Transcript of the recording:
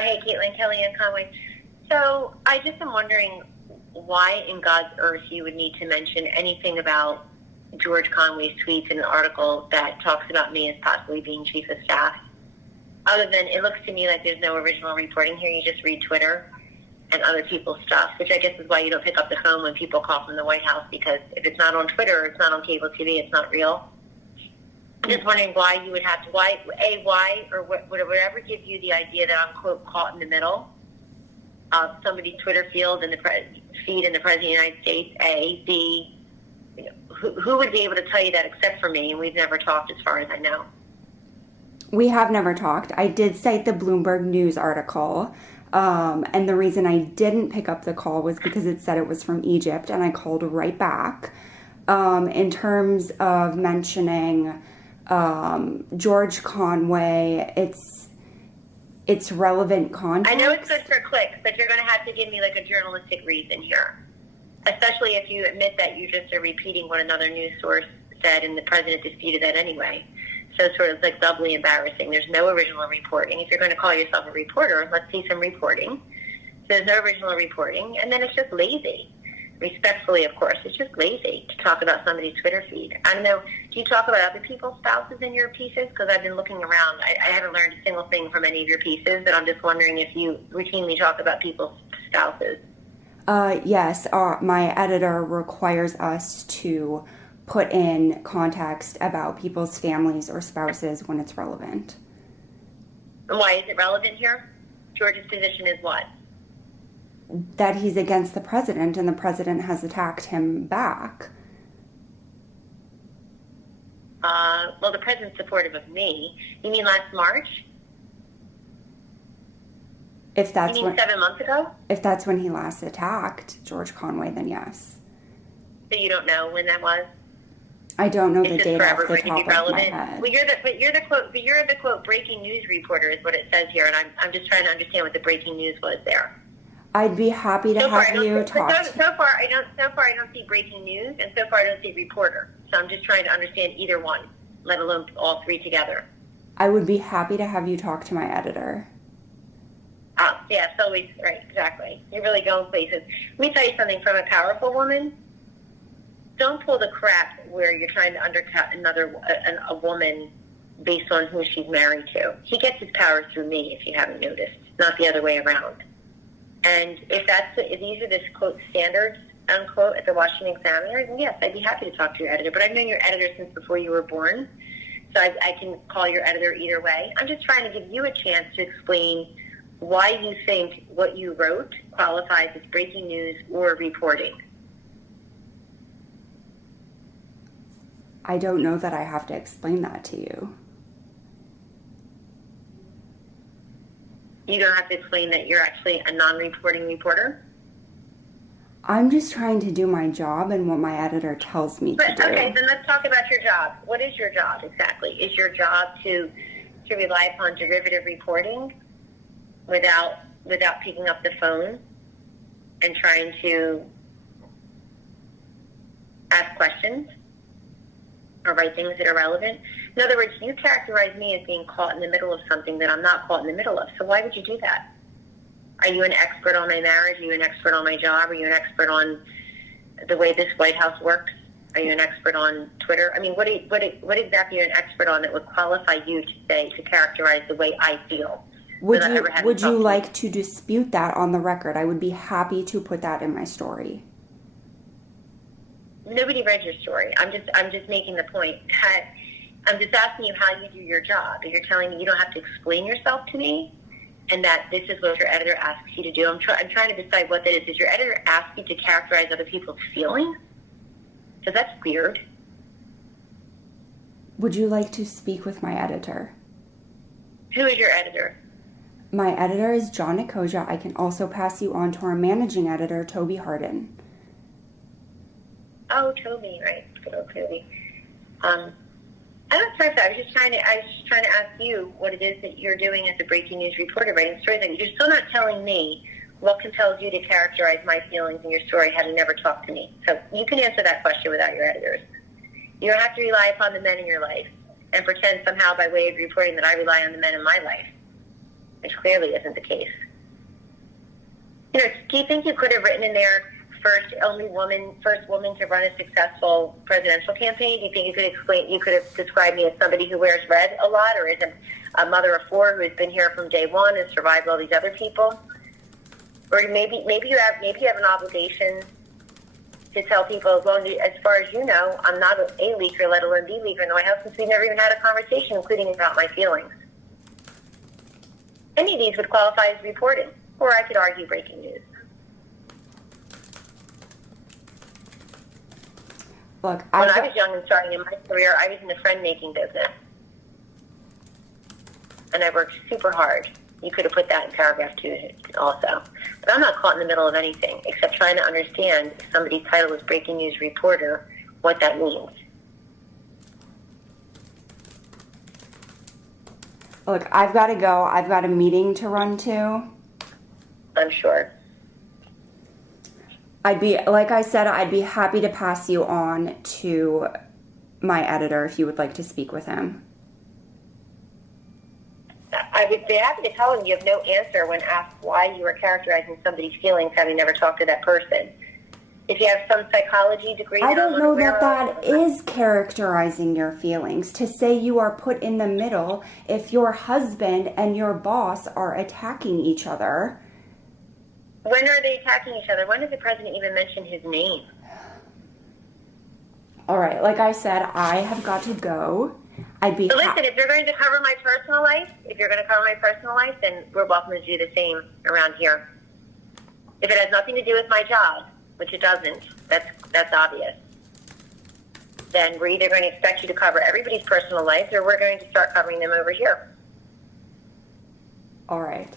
Hey, Caitlin, Kellyanne Conway. So I just am wondering why in God's earth you would need to mention anything about George Conway's tweets in an article that talks about me as possibly being chief of staff. Other than it looks to me like there's no original reporting here. You just read Twitter and other people's stuff, which I guess is why you don't pick up the phone when people call from the White House, because if it's not on Twitter, it's not on cable TV, it's not real. I'm just wondering why you would have to, why, or whatever gives you the idea that I'm, quote, caught in the middle of somebody's Twitter feed in the President of the United States, A. B. Who would be able to tell you that except for me? And we've never talked as far as I know. We have never talked. I did cite the Bloomberg News article. And the reason I didn't pick up the call was because it said it was from Egypt, and I called right back. In terms of mentioning George Conway, it's relevant context. I know it's good for clicks, but you're going to have to give me like a journalistic reason here, especially if you admit that you just are repeating what another news source said and the president disputed that anyway. So it's sort of like doubly embarrassing. There's no original reporting. If you're going to call yourself a reporter, let's see some reporting. So there's no original reporting, and then it's just lazy. Respectfully, of course, it's just lazy to talk about somebody's Twitter feed. I don't know, do you talk about other people's spouses in your pieces? Because I've been looking around. I haven't learned a single thing from any of your pieces, but I'm just wondering if you routinely talk about people's spouses. Yes, my editor requires us to put in context about people's families or spouses when it's relevant. And why is it relevant here? George's position is what? That he's against the president, and the president has attacked him back. Well, the president's supportive of me. You mean last March? If that's you mean 7 months ago? If that's when he last attacked George Conway, then yes. So you don't know when that was? I don't know it's the date off the top of my head. Well, you're the quote breaking news reporter is what it says here, and I'm just trying to understand what the breaking news was there. I'd be happy to have you talk. So far I don't see breaking news, and so far I don't see reporter. So I'm just trying to understand either one, let alone all three together. I would be happy to have you talk to my editor. Oh, yeah, it's always right, exactly. You're really going places. Let me tell you something from a powerful woman. Don't pull the crap where you're trying to undercut a woman based on who she's married to. He gets his power through me, if you haven't noticed, not the other way around. And if these are the quote standards, unquote, at the Washington Examiner, then yes, I'd be happy to talk to your editor. But I've known your editor since before you were born, so I can call your editor either way. I'm just trying to give you a chance to explain why you think what you wrote qualifies as breaking news or reporting. I don't know that I have to explain that to you. You don't have to explain that you're actually a non-reporting reporter? I'm just trying to do my job and what my editor tells me to do. Okay, then let's talk about your job. What is your job exactly? Is your job to rely upon derivative reporting without picking up the phone and trying to ask questions or write things that are relevant? In other words, you characterize me as being caught in the middle of something that I'm not caught in the middle of. So why would you do that? Are you an expert on my marriage? Are you an expert on my job? Are you an expert on the way this White House works? Are you an expert on Twitter? I mean, what exactly are you an expert on that would qualify you to characterize the way I feel? Would you like to dispute that on the record? I would be happy to put that in my story. Nobody read your story. I'm just making the point. I'm just asking you how you do your job. If you're telling me you don't have to explain yourself to me, and that this is what your editor asks you to do, I'm trying to decide what that is. Does your editor ask you to characterize other people's feelings? Because that's weird. Would you like to speak with my editor? Who is your editor? My editor is John Nicosia. I can also pass you on to our managing editor, Toby Harden. Oh, Toby, right. Good old Toby. I was just trying to ask you what it is that you're doing as a breaking news reporter, writing stories. And you're still not telling me what compels you to characterize my feelings in your story, having never talked to me. So you can answer that question without your editors. You don't have to rely upon the men in your life and pretend somehow by way of reporting that I rely on the men in my life. which clearly isn't the case. You know, do you think you could have written in there first woman to run a successful presidential campaign? Do you think you could have described me as somebody who wears red a lot, or is a mother of four who has been here from day one and survived all these other people? Or maybe you have an obligation to tell people, as far as you know, I'm not a leaker, let alone the leaker in the White House, since we never even had a conversation, including about my feelings. Any of these would qualify as reporting, or I could argue breaking news. Look, when I was young and starting in my career, I was in the friend-making business. And I worked super hard. You could have put that in paragraph 2 also. But I'm not caught in the middle of anything, except trying to understand if somebody's title is breaking news reporter, what that means. Look, I've got to go. I've got a meeting to run to. I'm sure. I'd be happy to pass you on to my editor if you would like to speak with him. I would be happy to tell him you have no answer when asked why you were characterizing somebody's feelings having never talked to that person. If you have some psychology degree... I don't know that is characterizing your feelings. To say you are put in the middle if your husband and your boss are attacking each other... When are they attacking each other? When did the president even mention his name? All right, like I said, I have got to go. Listen, if you're going to cover my personal life, then we're welcome to do the same around here. If it has nothing to do with my job, which it doesn't, that's obvious, then we're either going to expect you to cover everybody's personal life, or we're going to start covering them over here. All right.